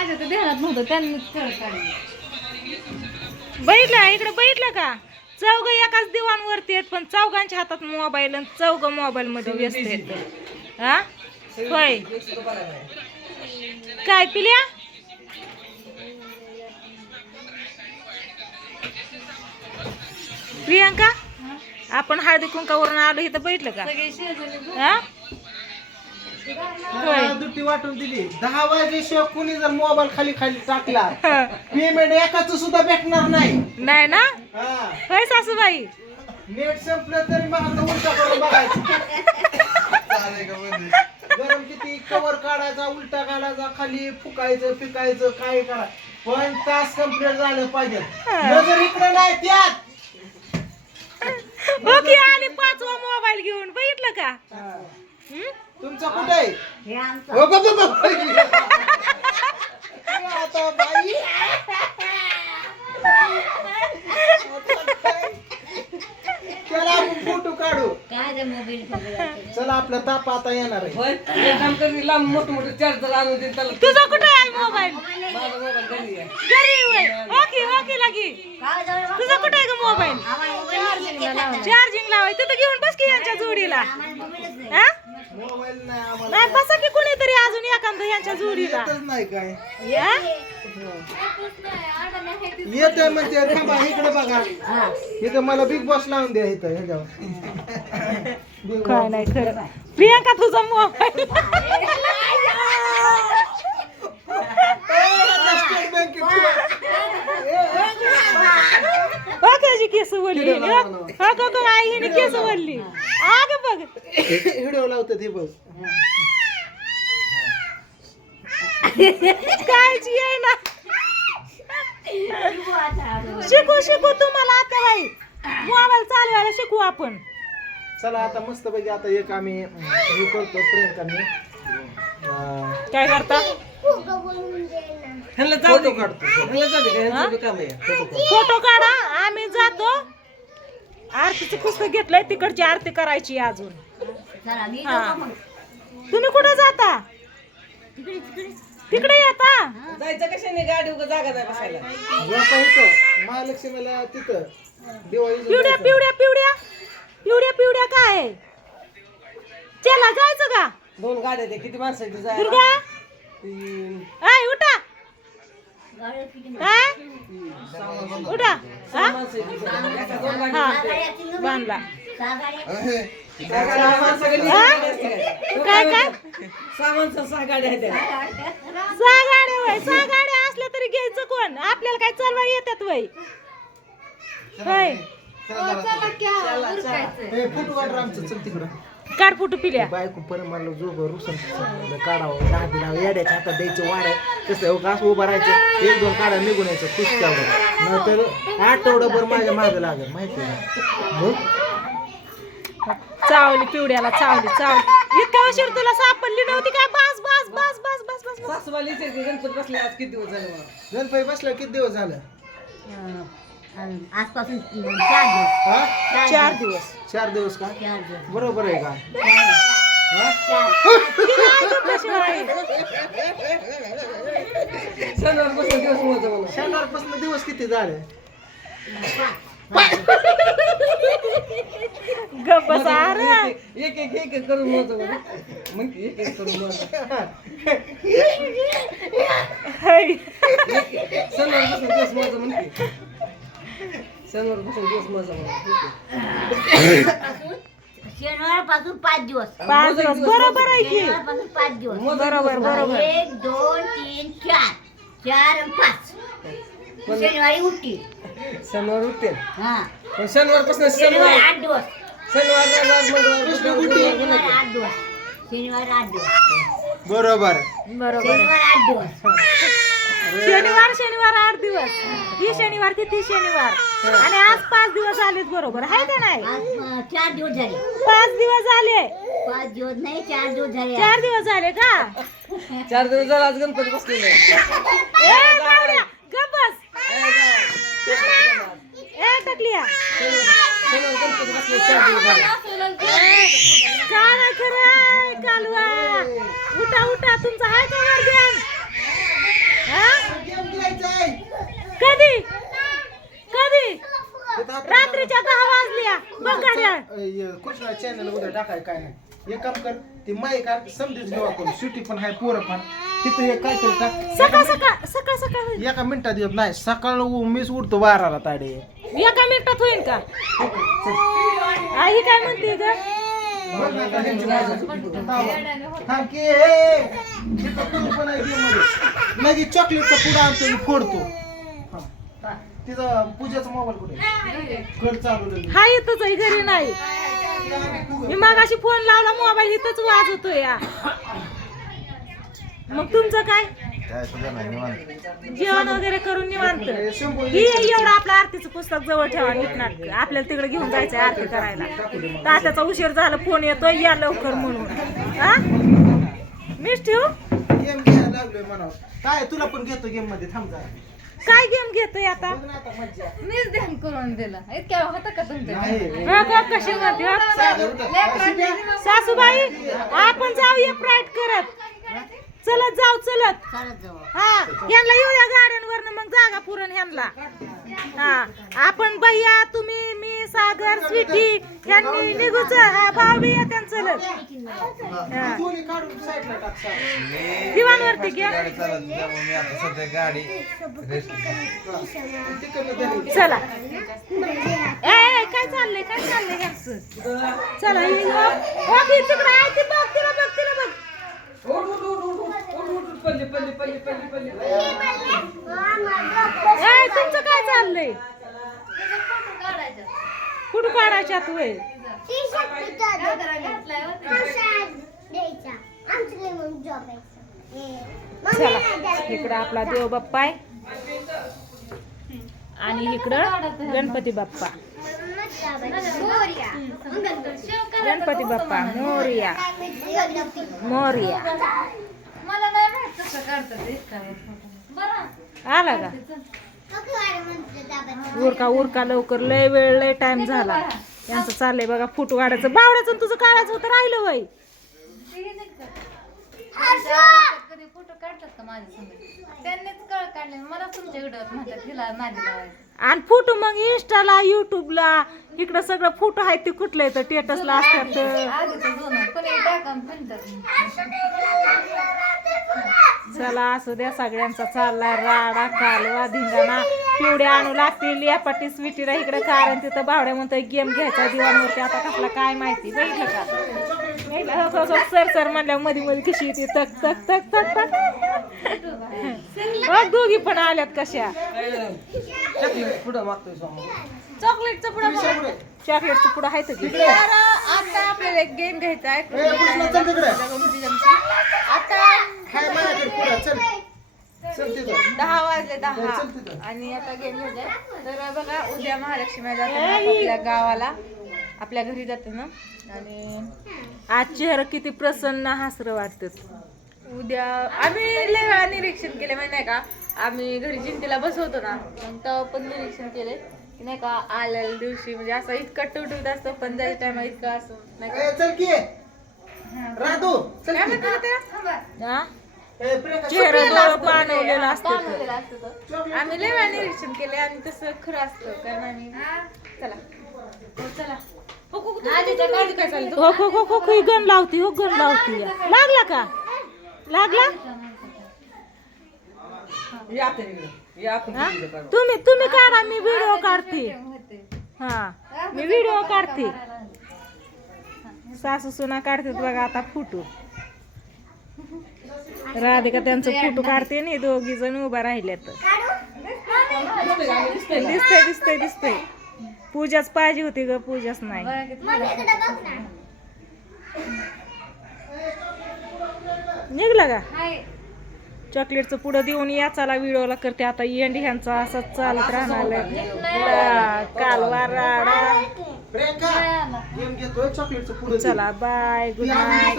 माझ्या तर ध्यानात नव्हतं त्यांनीच खेळ काढले. बघितलं इकडे बघितलं का? चौघ एकाच दिवाणवरती आहेत पण चौघांच्या हातात मोबाईल आणि चौघ मोबाईल मध्ये व्यस्त आहेत. हा? होय. काय पिल्या? प्रियांका? आपण हळदी कुंकावरून आलो इथं बघितलं का? हा? दुट्टी वाटून दिली. दहा वाजेशिवाय कुणी जर मोबाईल खाली खाली टाकला पेमेंट एकाच सुद्धा भेटणार नाही. नाही ना? हा. होय सासूबाई. नेट संपलं तरी आता उलटा करून बघायचं. गरम किती? कवर काढायचा उलटा काढायचा खाली फुकायचं पिकायचं काय करा. पण तास कंप्लीट झालं पाहिजे. नजर इकडे नाही त्यात. ओके आणि पाचवा मोबाईल घेऊन. बघितलं का? तुमचं कुठे आहे? हो, बघ, बघ, बघ. आता बाई. त्याला आपण फोटो काढू. काय मोबाईल चला आपला ताप आता येणार आहे. होय एक काम कर लांब मोठं मोठं चार्जर आणून दे त्याला. तुझा कुठे आहे मोबाईल? माझा मोबाईल घरी आहे. घरी होय. ओके ओके लागी. तुझा कुठे आहे का मोबाईल? चार्जिंग लावाय तिथं घेऊन बस की यांच्या जोडीला. हा? मोबाईल नाही आम्हाला. नाही बसा की कोणीतरी अजून एखादं यांच्या जोडीला. येतच नाही काय. हा? येत आहे म्हणते थांबा इकडे बघा. इथं मला बिग बॉस लावून द्या इथं ह्याच्यावर. Big काय. नाही खरं प्रियांका तुझा मोबाईल ओके केस हा का का आई हिने केस आग बघ व्हिडिओ लावतात हे बघ. काळजी आहे ना. शिकू शिकू तुम्हाला आता बाई मोबाईल चालवायला शिकू आपण. चला आता मस्त पैकी आता एक आम्ही हे करतो प्रियंका मी अं, काय करता? ह्याला जाऊ दे फोटो. काढतो ह्याला जाऊ दे ह्याचं बी काम आहे. फोटो काढा आम्ही जातो. आरतीचं पुस्तक घेतलंय तिकडची आरती करायची अजून. हा. तुम्ही कुठे जाता? तिकडे येता? जायचं कशाने? गाडी उगा जागा नाही बसायला. झोपा इथं महालक्ष्मीला तिथं दिवाळी पिवड्या पिवड्या पिवड्या. पिवड्या पिवड्या काय? आहे? चला जायचं का? दोन गाड्या दे किती माणसाची जायला दुर्गा? तीन. आय उठा. काय उठा. हा? हा. बांधला. सहा गाड्या हा? काय? काय? सहा. सहा वय सहा गाड्या असल्या तरी घ्यायचं कोण? आपल्याला काय चालवा येतात वय? होय. हे फोटो काढ आमचं चल तिकडं. काढ फुटू पिल्या. बायको परत म्हणलं जोग रुसन काढावं दहा दिला येड्याच्या हातात द्यायचं वाढ कसं हो असं उभं राहायचं? एक दोन काढा निघून यायचं तेवढं नाहीतर आठवडाभर माझ्या मागं लागेल माहिती आहे चावली पिवड्याला चावली चावली. इतक्या उशीर तुला सापडली नव्हती काय बस बस बस बस बस बस बस. गणपती बसले आज किती दिवस झाले मला? गणपती बसला किती दिवस झालं? आजपासून चार दिवस हा चार दिवस चार दिवस का चार दिवस बरोबर आहे का हा? दिवस मोजा मला शनिवारपासून दिवस किती झाले गप्प सार एक एक एक एक करून मोजा मला मग एक एक करून मोजा सणावर दिवस मोजा म्हणते सणावर बसून दिवस मोजा मला शनिवारपासून पाच दिवस पाच दिवस बरोबर आहे की पाच दिवस बरोबर बरोबर एक दोन तीन चार चार आणि पाच शनिवारी उठती शनिवार उठते हा पण शनिवारपासून शनिवार शनिवार आठ दिवस शनिवार रविवार मंगळवार बुधवार गुरुवार शनिवार गुरुवार. आठ दिवस शनिवार आठ दिवस बरोबर बरोबर शनिवार आठ दिवस शनिवार शनिवार आठ दिवस. ही शनिवार ती ती शनिवार. आणि आज पाच दिवस आलेत बरोबर. आहे का नाही? आज चार दिवस झाले. पाच दिवस झाले पाच दिवस नाही चार दिवस झाले चार दिवस झाले का? चार दिवस झाला आज गणपती बसलेले ए बावड्या, गप्प बस. कृष्णा, ए टकलिया. गणपती बसले चार दिवस झाले काय नाही खरं कालवा. उठा उठा. तुमचा हाय का कृष्णा चॅनल उद्या टाकाय काय नाही एक काम कर ती माईक आण समजून घेऊ आपण सुट्टी पण आहे पोरं पण तिथं एक काहीतरी टाक सकाळ सकाळ सकाळ सकाळ होईल एका मिनिटात नाही सकाळ उ- मीच उठतो बाराला ताडे एका मिनिटात होईल का आई काय म्हणते ग की. लगेच चॉकलेटचा पुडा आणतो आणि फोडतो हा. तिचा पूजाचा मोबाईल कुठे? चालू लगेच. हा इथंच आहे घरी नाही. मी मागाशी फोन लावला मोबाईल इथंच वाजवतो या. मग तुमचं काय? जेवण वगैरे करून निवांत. ही एवढं आपलं आरतीचं पुस्तक जवळ ठेवा नीटनाटक आपल्याला तिकडे घेऊन जायचं आरती करायला. तात्याचा उशीर झाला फोन येतोय या लवकर म्हणून. हा? मीच ठेवू गेम घ्यायला लागलोय काय तुला पण घेतो गेममध्ये. थांब जरा. काय गेम घेतोय आता? मीच ध्यान करून दिलं. इतक्या होतं का हो कशी हो? सासूबाई आपण जाऊया प्राईट करत. चलत जाऊ चलत. चालत जाऊ हा यांना येऊया गाड्यांवरनं मग जागा पुरण ह्यांना. हा आपण भैया तुम्ही मी सागर स्वीटी यांनी निघूच हा भावी आहे त्यांचं लग हा. दिवाणवरती घ्या. चला. ए काय चाललंय काय चाललंय ह्यांचं चला ही आहे बघ तिला बघ तिला बघ. तुमचं काय चाललंय? कुठं काढायच्यात वय चला इकडं आपला देव बाप्पा आहे. आणि इकडं गणपती बाप्पा. गणपती बाप्पा मोरया. मोरया. मला नाही उरका उरका लवकर. लय वेळ लय टाइम झाला. यांचं चाललंय बघा फुट वाढायचं बावड्याचं तुझं काढायचं होतं राहिलं वय. ते नाही का? आमच्या आयुष्यात कधी फोटो काढतात का माझ्यासमोर त्यांनीच कळ काढले. मला तुमच्या व्हिडिओत म्हणतात तिला नादी लावायचं. आणि फोटो मग इंस्टाला युट्यूबला इकडं सगळं फोटो आहेत ते कुठले तर टेटसला असतात आधी तर जुनं कोणी टाका फिरतात चला असू द्या सगळ्यांचा चालला राडा कालवा धिंगाणा. पिवड्या आणू लागतील यापाटी स्वीटीला इकडे कारण तिथं बावड्या म्हणतोय गेम घ्यायचा दिवाणवरती. आता कसला काय माहिती बघितलं का? हो, हो, हो, सर सर म्हणल्या मध्ये मध्ये कशी येते तक तक तक तक तक. बघ दोघी पण आल्यात कशा. चॉकलेटचं पुढं. चॉकलेटचं पुढं आहे तर आता आपल्याला एक गेम घ्यायचा आहे ए, कृष्णा, चल तिकडे. आता हाय माझ्याकडे पुढं, चल. चल तिथं. दहा वाजले दहा. आणि आता गेम घ्यायचा तर बघा उद्या महालक्ष्मी जाते आपल्या गावाला. आपल्या घरी जाते ना. आणि आज चेहरा किती प्रसन्न हासरं वाटत. उद्या आम्ही लय वेळा निरीक्षण केले माहिती नाही का? आम्ही घरी जिंतीला बसवतो ना मग तेव्हा पण निरीक्षण केले. की नाही का आल्या दिवशी म्हणजे असं इतकं टुटूट असतं पण जायच्या टायमा इतकं असं नाही का? ए, चल की. राधू चल काय की. चेहरा पाणवलेला असतो आम्ही लय केले आणि तसं खरं कारण आम्ही चला. चला. गण लावती हो गण लावती. लागला का? लागला? तुम्ही तुम्ही काढा मी व्हिडिओ काढते. हा. मी व्हिडिओ काढते. सासू सुना काढते बघा आता फुटू. राधिका त्यांचं फोटो काढते नाही दोघी जण उभा राहिल्यात. दिसतंय दिसतंय दिसतंय. पूजाच पाहिजे होती ग पूजाच नाही. निघला का? चॉकलेटचं पुढं देऊन या चला व्हिडिओला करते. आता एंड ह्यांचा असंच चालत राहणार कालवा राडा. चला बाय गुड नाईट